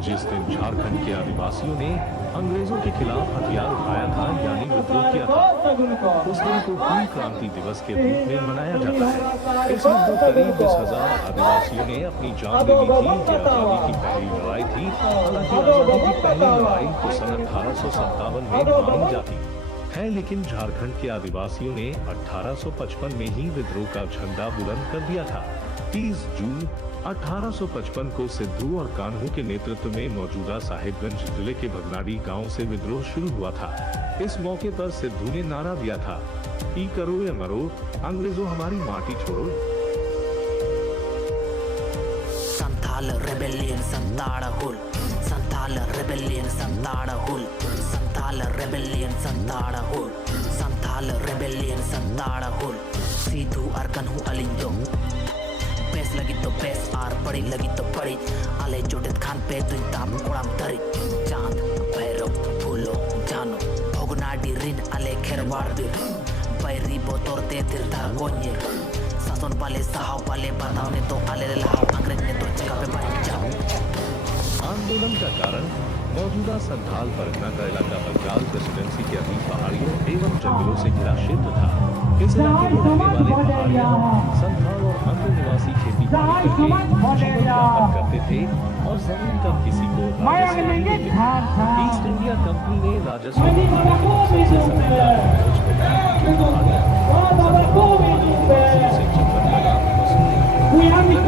जिस दिन झारखंड के आदिवासियों ने अंग्रेजों के खिलाफ हथियार उठाया था यानी विद्रोह किया था, उस दिन को कुल क्रांति दिवस के रूप में मनाया जाता है। इस दिन को करीब 10,000 आदिवासियों ने अपनी जान दे दी थी। ये आजादी की पहली लड़ाई थी। हालांकि आजादी की पहली लड़ाई तो सन 1857 में मानी जाती है, लेकिन झारखंड के आदिवासियों ने 1855 में ही विद्रोह का झंडा बुलंद कर दिया था। 30 जून 1855 को सिद्धू और कान्हू के नेतृत्व में मौजूदा साहिबगंज जिले के भगनाडी गांव से विद्रोह शुरू हुआ था। इस मौके पर सिद्धू ने नारा दिया था, ई करो या मरो, अंग्रेजों हमारी माटी छोड़ो। संथाल रेबेलियन संताड़ हुल, संथाल रेबेलियन संताड़ हुल, संथाल रेबेलियन संताड़ हुल, संथाल रेबेलियन संताड़ हुल। सिद्धू और कान्हू अलिंजो बेस लगी तो बेस आर बड़ी लगी तो बड़ी आले जोड़े खान पे तुम ताप कोड़ाम धरी चांद भैरव फूलो जानो भोगनाडी रिन आले खेरवाड़ बिर पैरी बोतोर ते तिरतार कोन्यर सासन पाले सहाव पाले बताओ ने तो आले लाओ अंग्रेज ने तो जगह पे बन जाओ। आंदोलन का कारण मौजूदा संथाल परगना का इलाका बंगाल प्रेसिडेंसी के अधीन पहाड़ियों एवं जंगलों से घिरा क्षेत्र था। इस इलाके में रहने वाले पहाड़ियां संथाल और अन्य निवासी खेती बाड़ी करके जीवन यापन करते थे और जमीन का किसी को राजस्व नहीं देते थे। ईस्ट इंडिया कंपनी ने राजस्व बढ़ाने के मकसद से जमींदार खोज बनाई जो पहाड़ियां संथाल से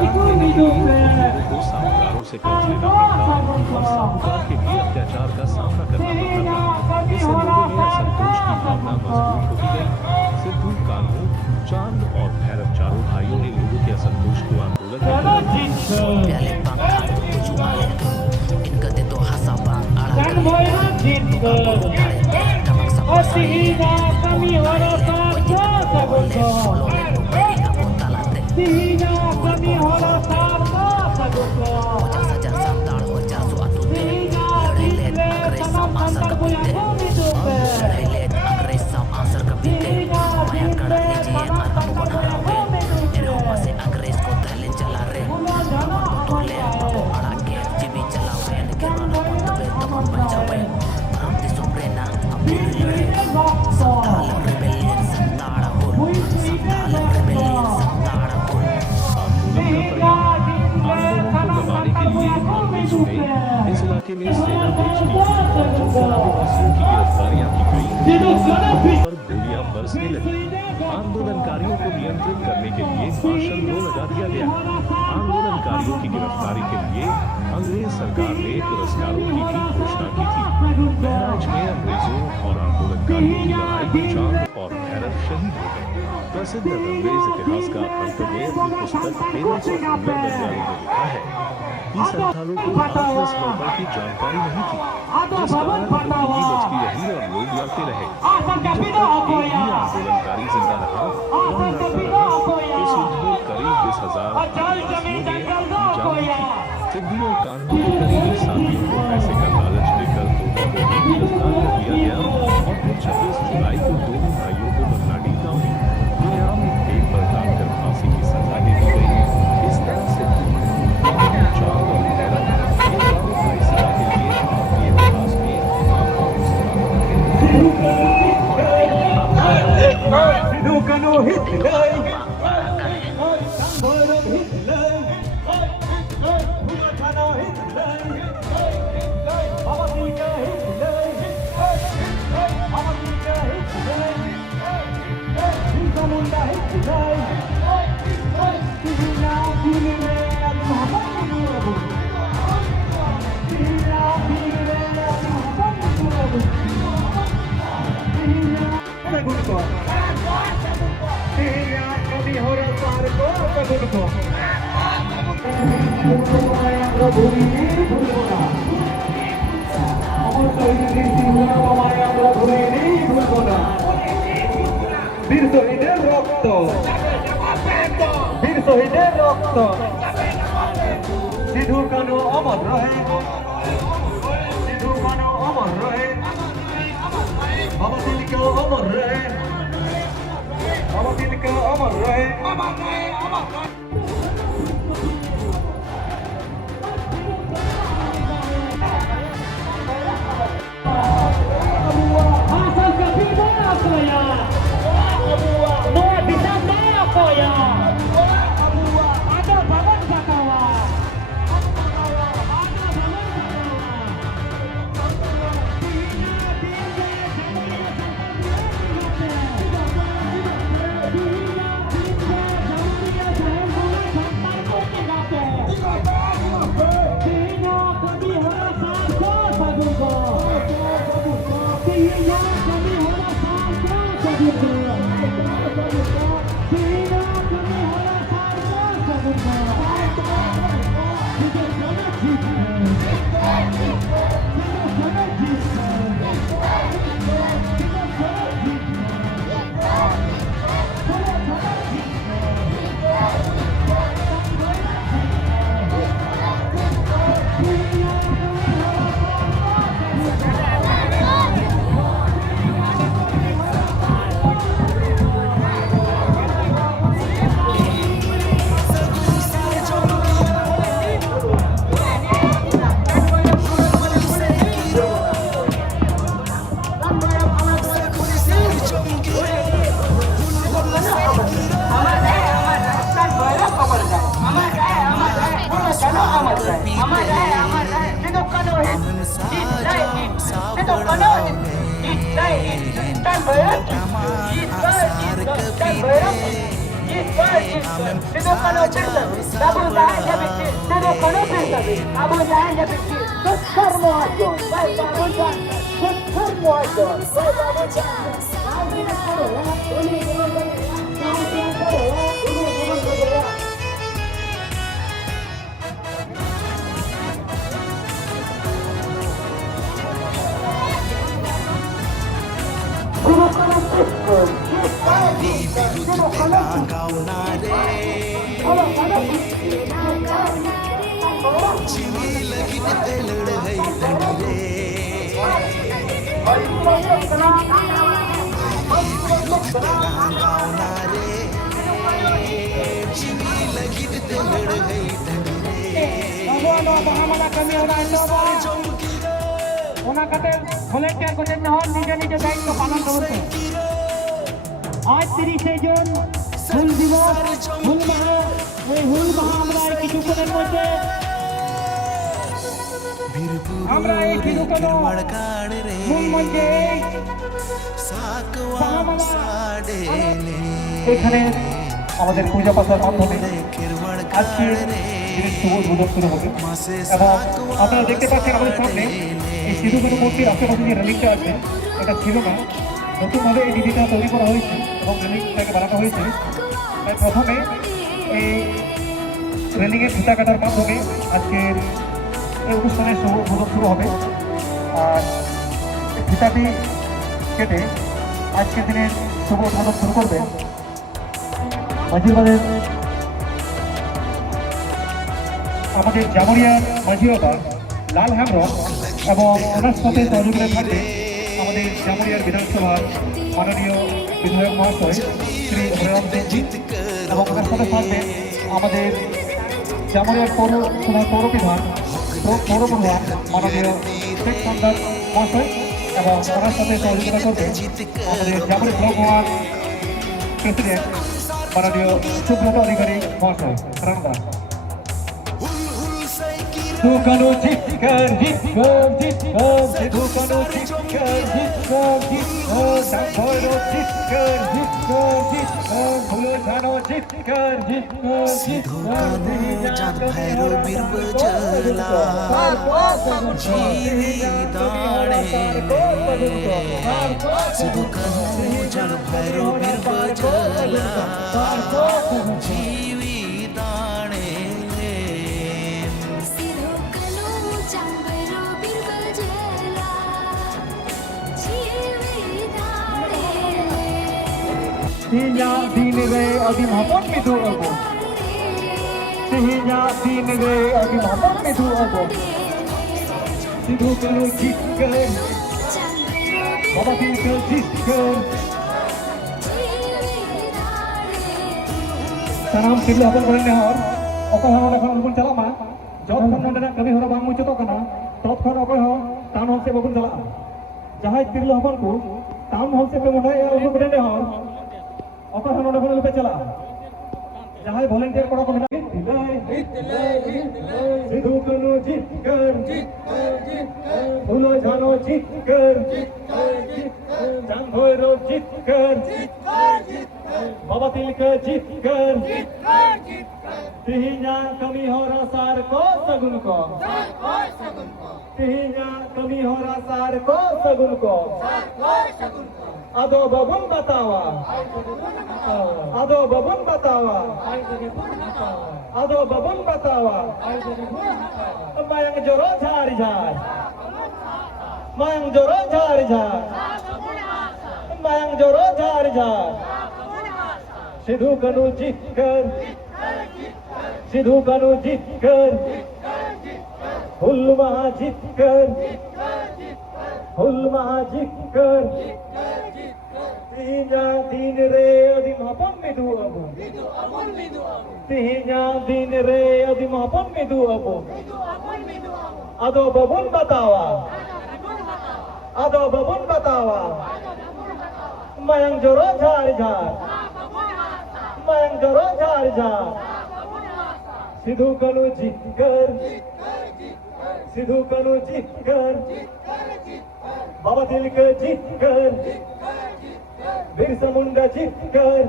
जबरन लगा को साहूकारों से कर्ज लेना पड़ता और साहूकार के भी अत्याचार का सामना करना पड़ता था। इससे लोगों में असंतोष की भावना मजबूत होती गई। सिद्धू, कान्हू, चांद और भैरव चारों भाइयों ने लोगों के असंतोष को आंदोलन इस इलाके में सेना भेज दी और जंगल आदिवासियों की गिरफ्तारियां की गई पर गोलियां बरसने लगी। आंदोलनकारियों को नियंत्रित करने के लिए मार्शल लॉ लगा दिया गया। आंदोलनकारियों की गिरफ्तारी के लिए अंग्रेज सरकार ने पुरस्कारों की भी घोषणा की थी। बहराइच में अंग्रेजों और आंदोलनकारियों की लड़ाई में चांद और भैरव शहीद हो गए। प्रसिद्ध अंग्रेज इतिहासकार हंटर ने अपनी पुस्तक पेरेंट्स ऑफ इंडियन बंगाली में लिखा है कि संथालों को आत्मस नौबल की जानकारी नहीं थी, जिस कारण उनकी बचती रही और लोग लड़ते रहे। जब तक एक भी आंदोलनकारी जिंदा रहा वह लड़ता रहा। इस युद्ध में करीब 20,000 आदिवासियों ने अपनी जान दी थी। सिद्धू और कान्हू के करीबी साथियों को पैसे का लालच देकर दोनों को भी गिरफ्तार कर लिया गया और फिर 26 जुलाई को दोनों भाइयों को भगनाडी गांव में गुलेआम पेड़ पर डालकर फांसी की सजा दे दी गई। इस तरह से चांद और भैरव भाई सजा के लिए भारतीय इतिहास में বীর শহীদের রক্ত, বীর শহীদের রক্ত, সিধু কানু অমর রহে, সিধু কানু অমর রহে, বাবা তিলকা অমর রহে, বাবা তিলকা অমর রহে, অমর রহে, অমর রহে। ভলেন্টিয়ার করছেন হন নিজ নিজ দায়িত্ব পালন করতে আজ 30শে জুন হুল দিবস হুল মাহা এই হুল মাহা আমরা কিছুক্ষণের মধ্যে আমরা এই কিছুক্ষণ হুল মঞ্চে এখানে আমাদের পূজা পাঠার মাধ্যমে আজকে শুভ উদ্বোধন শুরু হবে এবং আপনারা দেখতে পাচ্ছেন আমাদের সামনে এই সিধু কানু মূর্তির আশেপাশে যে রেলিংটা আছে এটা ছিল না নতুনভাবে এই নীতিটা তৈরি করা হয়েছে এবং রেলিংটাকে বানানো হয়েছে তাই প্রথমে এই রেলিংয়ের ফিতা কাটার মাধ্যমে আজকের এই অনুষ্ঠানের শুভ উদ্বোধন শুরু হবে আর ফিতাটি কেটে আজকের দিনের শুভ উদ্বোধন শুরু করবে মাঝিরবাদের আমাদের জামুরিয়ার মাঝি বাবা লাল হেমব্রম এবং ওনার সাথে সহযোগিতা থাকবে আমাদের জামুরিয়ার বিধানসভার মাননীয় বিধায়ক মহাশয় শ্রী অভয়রাম সিংজি এবং ওনার সাথে থাকবে আমাদের জামুরিয়ার পৌরপ্রধান মাননীয় শেখ সন্দার মহাশয় এবং ওনার সাথে সহযোগিতা করবে আমাদের জামুরিয়া ব্লক ওয়ান প্রেসিডেন্ট মাননীয় সুব্রত অধিকারী মহাশয় Ramdas Dukano jitkar jitkar jitkar Dukano jitkar jitkar jitkar Samboiro jitkar jitkar jitkar Bhulo jano jitkar jitkar jitkar চাঁদ ভৈরব বীরব জলা জীবি দাঁড়ে সিধু কানু চাঁদ ভৈরব বীরব জলা জীবি দাঁড়ে Sinya din re adi mahapon midu ago Sinya din re adi mahapon midu ago Sidhu Kanu jitkar Baba Tilka jitkar Sanam Sidhu Hapon Koren Nehor Okoy hon ekhon bon chalama Jotkhon nondenak kami hora bang muchotog kana totkhon okoy hon town hall se babon chala Jahay Tirlo Hapon ko town hall se babon koren nehor অপর হন ওখানে লুপে চলা যাহাই volunteer করা কবে সিধু কানু জিতকর ভুলো জানো জিতকর চাঁদ ভৈরব জিতকর বাবা তিলকা জিতকর তিহিনা কমি হরা সার কো সগুন কো তিহিনা कमी हो रहा सार को सगुन को अदो बबुन बतावा अदो बबुन बतावा अदो बबुन बतावा मायंग जोरो झार झार मायंग जोरो झार झार मायंग जोरो झार झार सिद्धू कनु जीत कर सिद्धू कनु जीत कर हुल महा जीत कर हुल महा जीत कर तिहिnya दिन रे अदि महपन मिदु अबु तिहिnya दिन रे अदि महपन मिदु अबु अदो बबुन बतावा अदो बबुन बतावा मयंग जोरो झार झार मयंग जोरो झार झार सिद्धू कनु जीत कर सिद्धू कनु जीत कर बाबा तिलका जीत कर बिरसा मुंडा जीत कर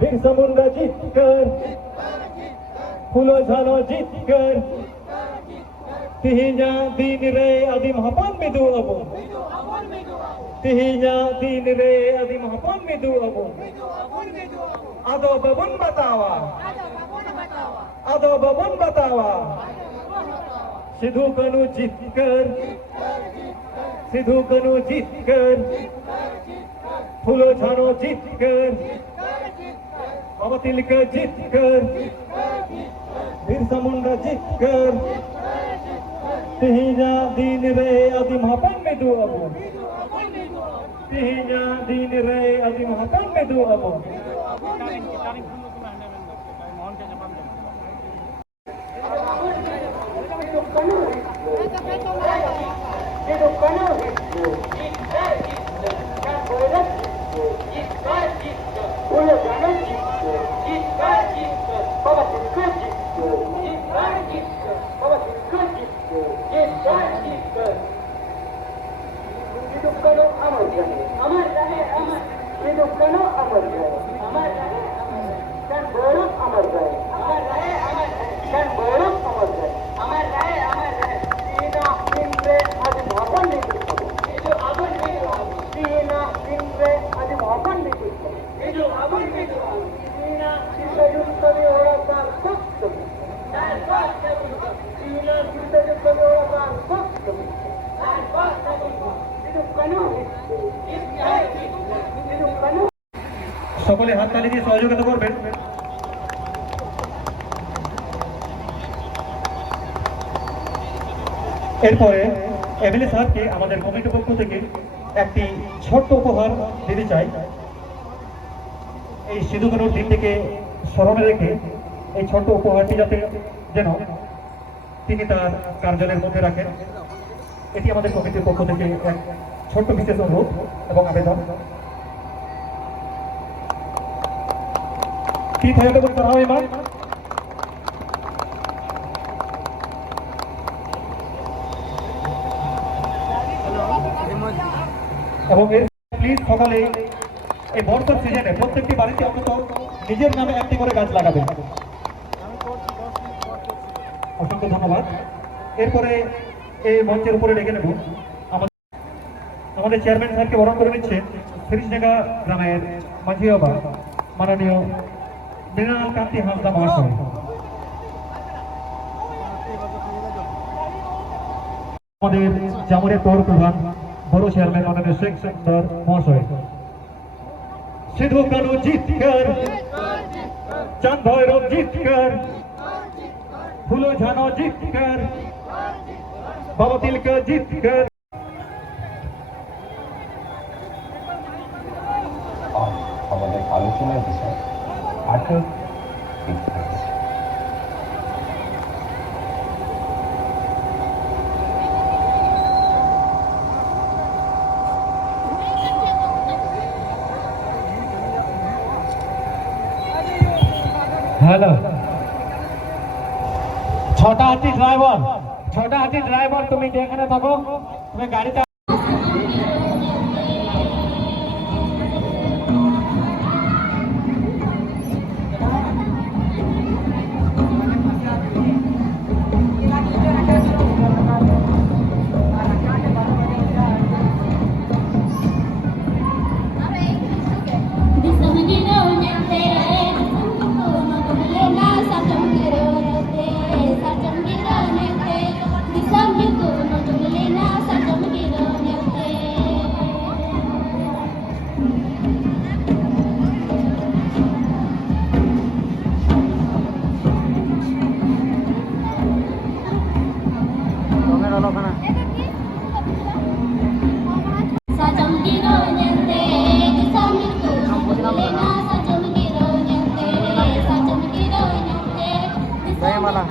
बिरसा मुंडा जीत कर फुलो झानो जीत कर तिहिnya दिन रे अदि महपन मिदु अबु तिहिnya दिन रे अदि महपन मिदु अबु अदो बबुन बतावा अदो बबुन बतावा सिद्धू कनु जीत कर सिद्धू कनु जीत कर फूलो झानो जीत कर बाबा तिलका जीत कर बिरसा मुंडा जीत कर तिहिnya दिन रे अदि महपन मिदु अबु तिहिnya दिन रे अदि महपन मिदु अबु সকলে হাততালি দিয়ে সহযোগিতা করবেন। এরপরে এমএলএ সাহেবকে আমাদের কমিটির পক্ষ থেকে একটি ছোট্ট উপহার দিতে চাই। এই সিধু কানুর দিনটিকে স্মরণে রেখে এই ছোট্ট উপহারটি যাতে যেন তিনি তার কার্যালয়ের মধ্যে রাখেন, এটি আমাদের কমিটির পক্ষ থেকে এক ছোট্ট বিশেষ অনুরোধ এবং আবেদন। কি থাকে বলতে হবে এবার এবং প্লিজ সকলে এই বর্ষার সিজনে প্রত্যেকটি বাড়িতে অন্তত নিজের নামে একটি করে গাছ লাগাবেন। অসংখ্য ধন্যবাদ। এরপরে এই মঞ্চের উপরে ডেকে নেব আমাদের চেয়ারম্যান সাহেবকে বরণ করে নিচ্ছে ফিরিসডাঙ্গা গ্রামের মাঝি বাবা মাননীয় মৃণাল কান্তি হাঁসদা মহাশয়। আমাদের জামুরের পৌর প্রধান বড় চেয়ারম্যান মাননীয় শেখ সুন্দর মহাশয়। সিধু কানু জিত কর, চাঁদ ভৈরব জিত কর, ফুলো ঝানো জিত কর, বাবা তিলকা জিত কর। আমাদের আলোচনার বিষয় আটক ইতিহাস। हेलो छोटा हाथी ड्राइवर तुम एखाने थको तुम्हें गाड़ी Saya malah